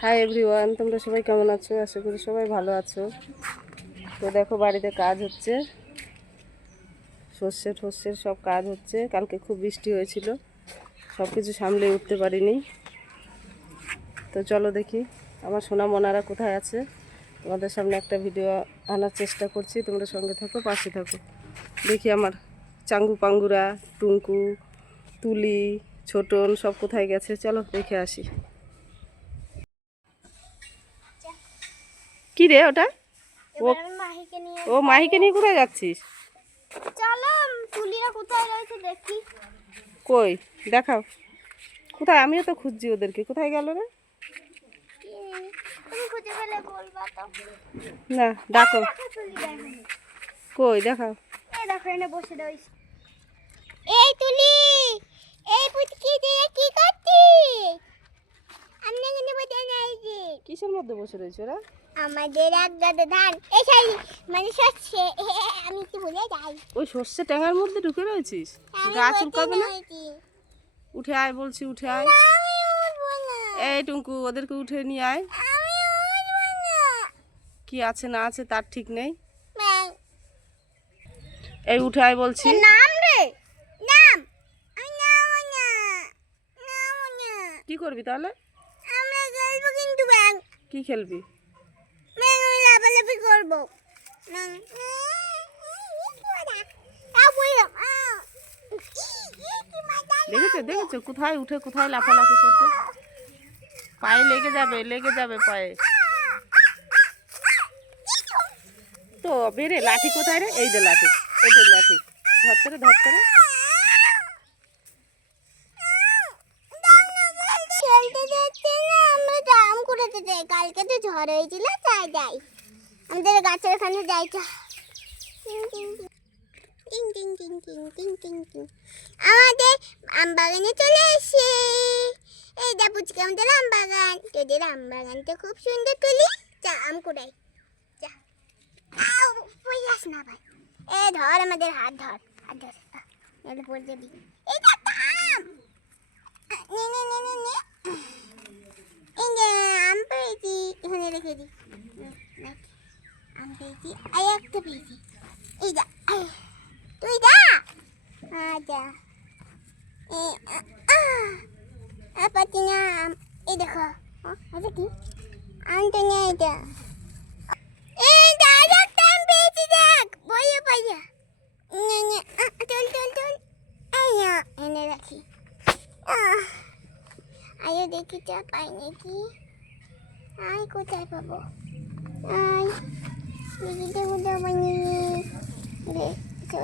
Hi everyone, তোমরা সবাই কেমন আছো? আশা করি সবাই ভালো আছো। তো দেখো বাড়িতে কাজ হচ্ছে, সর্ষের সব কাজ হচ্ছে। কালকে খুব বৃষ্টি হয়েছিল, সব কিছু সামলে উঠতে পারিনি। তো চলো দেখি আমার সোনা মনারা কোথায় আছে। তোমাদের সামনে একটা ভিডিও আনার চেষ্টা করছি, তোমরা সঙ্গে থাকো, পাশে থাকো। দেখি আমার চাঙ্গু পাঙ্গুরা, টুঙ্কু, তুলি, ছোটন সব কোথায় গেছে, চলো দেখে আসি। কি রে ওটা? ও মাহিকে নিয়ে কোথায় যাচ্ছিস? চলো তুলিরা কোথায় রয়েছে দেখি। কই দেখাও, কোথায়? আমিও তো খুঁজছি ওদেরকে, কোথায় গেল রে? তুমি খুঁজে পেলে বলবা তো। না ডাকো, দেখো তুলি দেখো। কই দেখাও। এই দেখো এনে বসে রইছে। এই তুলি, এই পুচকি তুই কি করছিস? আমি এখানে বসে রইছি। কিসের মধ্যে বসে রয়েছে ওরা? আমাদের এক গাদা ধান, এই সরি মানে শস্যে, আমি কি ভুলে যাই। ওই সর্ষে ট্যাঙার মধ্যে ঢুকে রয়েছিস? গাছ উঠকাবে না? উঠে আয় বলছি, উঠে আয়। আমি উঠবো না। এই টুঙ্কু, ওদেরকে উঠে নিয়ে আয়। আমি উঠবো না। কি আছে না আছে তার ঠিক নেই। ব্যাং। এই উঠে আয় বলছি। নাম রে নাম। আমি নামো না, নামো না। কি করবি তাহলে? আমরা খেলবো কিন্তু ব্যাং। কি খেলবি? ব্যাং আমি লাফালাফি করবো। ব্যাং। দেখেছো দেখেছো কোথায় উঠে কোথায় লাফালাফি করছে? পায়ে লেগে যাবে, লেগে যাবে পায়ে। তো বেরে লাঠি কোথায় রে? এই যে লাঠি, এই যে লাঠি, ধরতে রে ধরতে রে। খেলতে যাচ্ছে না, আমরা জাম করতে যাই। কালকে তো ঝড় হয়েছিল, তাই যাই আমাদের গাছের ওখানে যাই। টিং টিং টিং টিং টিং টিং টিং। আমাদের আম বাগানে চলে এসে, এই দা পুচকে আমাদের আম বাগান। তোদের আম বাগানটা খুব সুন্দর তুলি। যা আম কুড়াই যা। আউ পড়িস না ভাই। এ ধর আমাদের হাত ধর, হাত ধর, নাহলে পড়ে যাবি। এই দেখ আম, নে নে নে নে নে। এই যে আম পেয়েছি, এখানে রেখে দি। আম পেয়েছি, আর একটা পেয়েছি। এই যা, তুই যা। আচ্ছা পাচ্ছি না আম। এই দেখো আচ্ছা কি আম তো নেই এটা। এই ডাইরেক্ট আম পেয়েছি, দেখ বইয়া পাইয়া। চল চল চল, এই না এনে রাখি। আয়ো দেখি চা পাই নাকি। আয় কোথায় পাবো? আয় দেখিতে কোথাও পাইনি রে।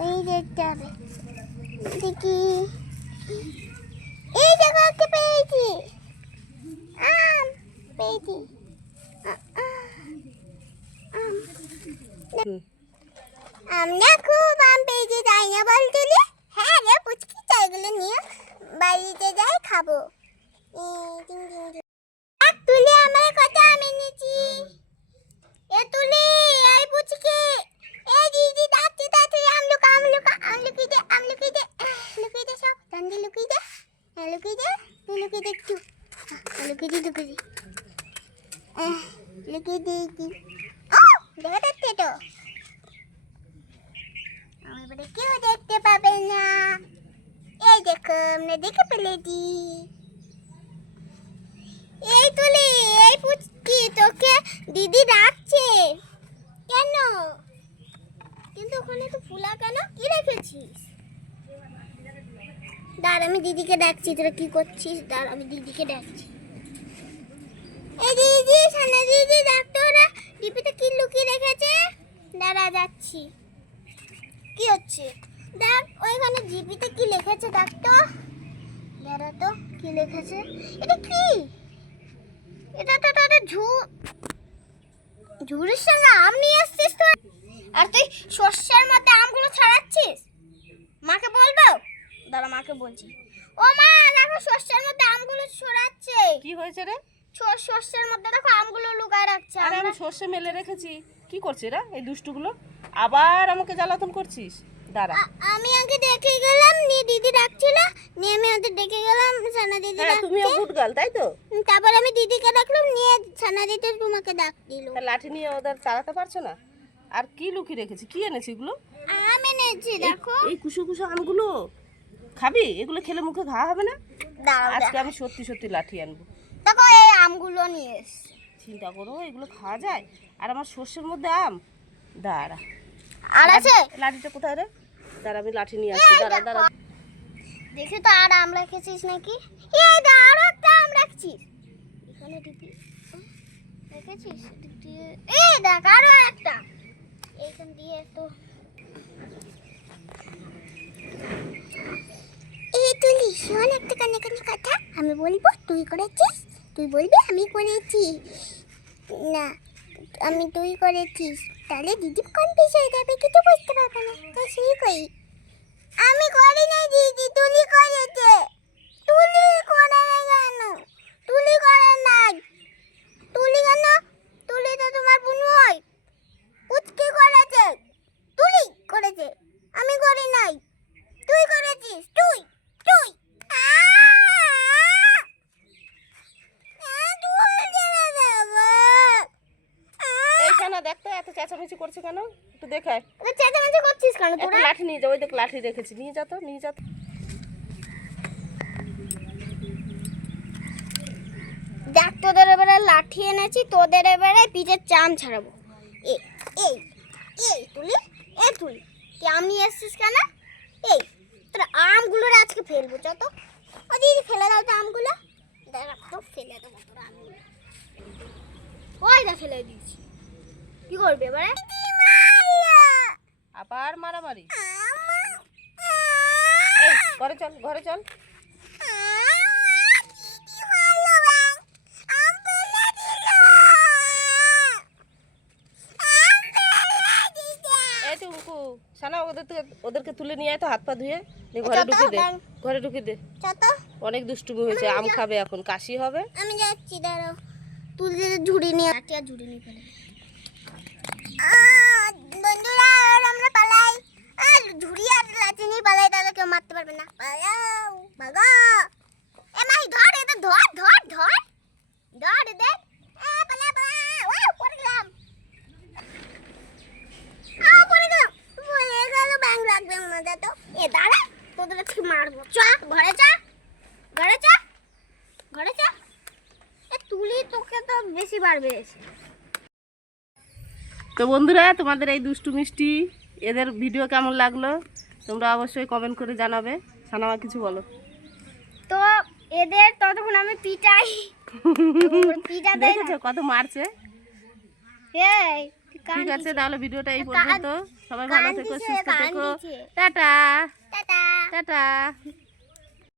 এই দেখতে হবে, দেখি। এই দেখো একটা পেয়েছি, আম পেয়েছি। আমরা খুব আম পেয়েছি, তাই না বল তুলি? হ্যাঁ রে পুচকি, চাইগুলো নিয়ে বাড়িতে যাই খাবো। তুলি আমার কত আম এনেছি। এ তুলি, এই পুচকি, এই দিদি ডাকছি তাড়াতাড়ি। আম লুকা, আম লুকা, আম লুকিয়ে দে, আম লুকিয়ে দে, লুকিয়ে দে সব ঠান্ডি লুকিয়ে দে। হ্যাঁ লুকিয়ে দে, তুই লুকিয়ে দে একটু। লুকিয়ে দে, লুকিয়ে দে, লুকিয়ে দে একটু। দেখা যাচ্ছে তো, আমি এবারে কেউ দেখতে পাবে না। এই দেখো আমরা দেখে ফেলেছি। এই তুলি, এই পুচকি, তোকে দিদি ডাকছে। কেন? কিন্তু ওখানে তো ফুলা কেন, কি রেখেছিস? দাঁড়া আমি দিদিকে ডাকছি, তোরা কি করছিস? দাঁড়া আমি দিদিকে ডাকছি। এই দিদি, সানা দিদি, ডাকতো ওরা ডিপিতে কি লুকিয়ে রেখেছে। দাঁড়া যাচ্ছি। কি হচ্ছে দেখ, ওইখানে জিপিতে কি লিখেছে দেখ তো। দাঁড়া তো, কি লিখেছে? এটা কি? এটা তো তোদের ঝুড়ির সঙ্গে আম নিয়ে আসছিস তো, আর তুই শস্যের মধ্যে আমগুলো ছাড়াচ্ছিস। মাকে বলবো? দাঁড়া মাকে বলছি। ও মা দেখো শস্যের মধ্যে আমগুলো ছড়াচ্ছে। কি হয়েছে রে? শস্যের মধ্যে দেখো আমগুলো লুকায় রাখছে। আরে আমি সর্ষে মেলে রেখেছি, কি করছে এরা এই দুষ্টুগুলো? আবার আমাকে জ্বালাতন করছিস? দাঁড়া। আমি আগে দেখে গেলাম, নিয়ে দিদি ডাকছিল, নিয়ে আমি ওদের ডেকে গেলাম, সানা দিদি হ্যাঁ তুমিও গুড গার্ল তাই তো? তারপর আমি দিদিকে ডাকলাম, নিয়ে সানা দিদি তোমাকে ডাক দিল। তা লাঠি নিয়ে ওদের তাড়াতে পারছো না? আর কি লুকিয়ে রেখেছি, কি এনেছি এগুলো? আম এনেছি দেখো। এই কুসো কুসো আমগুলো খাবি? এগুলো খেলে মুখে ঘা হবে না? দাঁড়াও আজকে আমি সত্যি সত্যি লাঠি আনবো। দেখো এই আমগুলো নিয়ে এসছি। চিন্তা করো এগুলো খাওয়া যায়? আর আমার শস্যের মধ্যে আম। দাঁড়া, আর আছে লাঠিটা কোথায় রে? দাঁড়া আমি লাঠি নিয়ে আসছি। দাঁড়া দাঁড়া। দেখি তো আর আম রেখেছিস নাকি? এই দা আরো একটা আম রাখছিস এখানে দিবি, রেখেছিস এদিক দিয়ে। এই দেখ আরো একটা এইখান দিয়ে তো। এই তুলি শোন একটা কানে কানে কথা, আমি বলবো তুই করেছিস, তুই বলবি আমি করেছি না, আমি তুই করেছিস, তাহলে দিদি কনফিউজ হয়ে যাবে, কিছু বুঝতে পারবে না, তাই সেই করি। আমি করি নাই দিদি, তুলি করেছে। তুলি করে কেন? তুলি করে নাই। তুলি কেন? তুলি তো তোমার বোন হয়। পুচকি করেছে, তুলি করেছে, আমি করি নাই। তুই করেছিস, তুই তুই এইখানে দেখতো এত চেঁচামেচি করছে কেন? একটু দেখায়। চেঁচামেচি করছিস কেন একটা তোরা? লাঠি নিয়ে যাও, ওই দেখ লাঠি রেখেছি, নিয়ে যা তো, নিয়ে যা তো। দেখ তোদের এবারে লাঠি এনেছি, তোদের এবারে পিঠের চাম ছাড়াবো। এই এই এই তুলি, এ তুলি তুই আম নিয়ে এসছিস কেন? এই তোরা আমগুলো আজকে ফেলবো, চ তো। ও দিদি ফেলে দাও তো আমগুলো। দেখ তো ফেলে দেবো তোরা আমগুলো। ওই দা ফেলে দিয়েছি, কি করবে এবারে? আবার মারামারি। এই ঘরে চল, ঘরে চল। এই টুকু সানা, ওদেরকে তুলে নিয়ে আয় তো, হাত পা ধুয়ে নিয়ে ঘরে ঢুকিয়ে দে, ঘরে ঢুকিয়ে দে। অনেক দুষ্টুমি হয়েছে, আম খাবে এখন, কাশি হবে। আমি যাচ্ছি, দাঁড়াও। তুলতে ঝুড়ি নিয়ে লাঠি আর ঝুড়ি নিয়ে ফেলে বন্ধুরা, আর আমরা পালাই। আর ঝুড়ি আর লাঠি নিয়ে পালাই, তাহলে কেউ মারতে পারবে না। পালাও বাগা। এ মাই ধর, এটা ধর ধর ধর ধর দে। পালা পালা। ও পড়ে গেলাম, পড়ে গেলাম, পড়ে গেল। ব্যাং লাগবে মজা তো। এ দাঁড়া, তোদের আজকে মারবো। চ ঘরে চ, ঘরে চ, ঘরে চ। এ তুলি তোকে তো বেশি পারবে। তো বন্ধুরা, তোমাদের এই দুষ্টু মিষ্টি এদের ভিডিও কেমন লাগলো তোমরা অবশ্যই কমেন্ট করে জানাবে। সানামা কিছু বলো। তো এদের ততক্ষণ আমি পিটাই, পিটা দেয় না। দেখেছো কত মারছে। এই ঠিক আছে, তাহলে ভিডিওটা এই পর্যন্ত। সবাই ভালো থেকো, সুস্থ থেকো। দিছে। Tata tata. টাটা।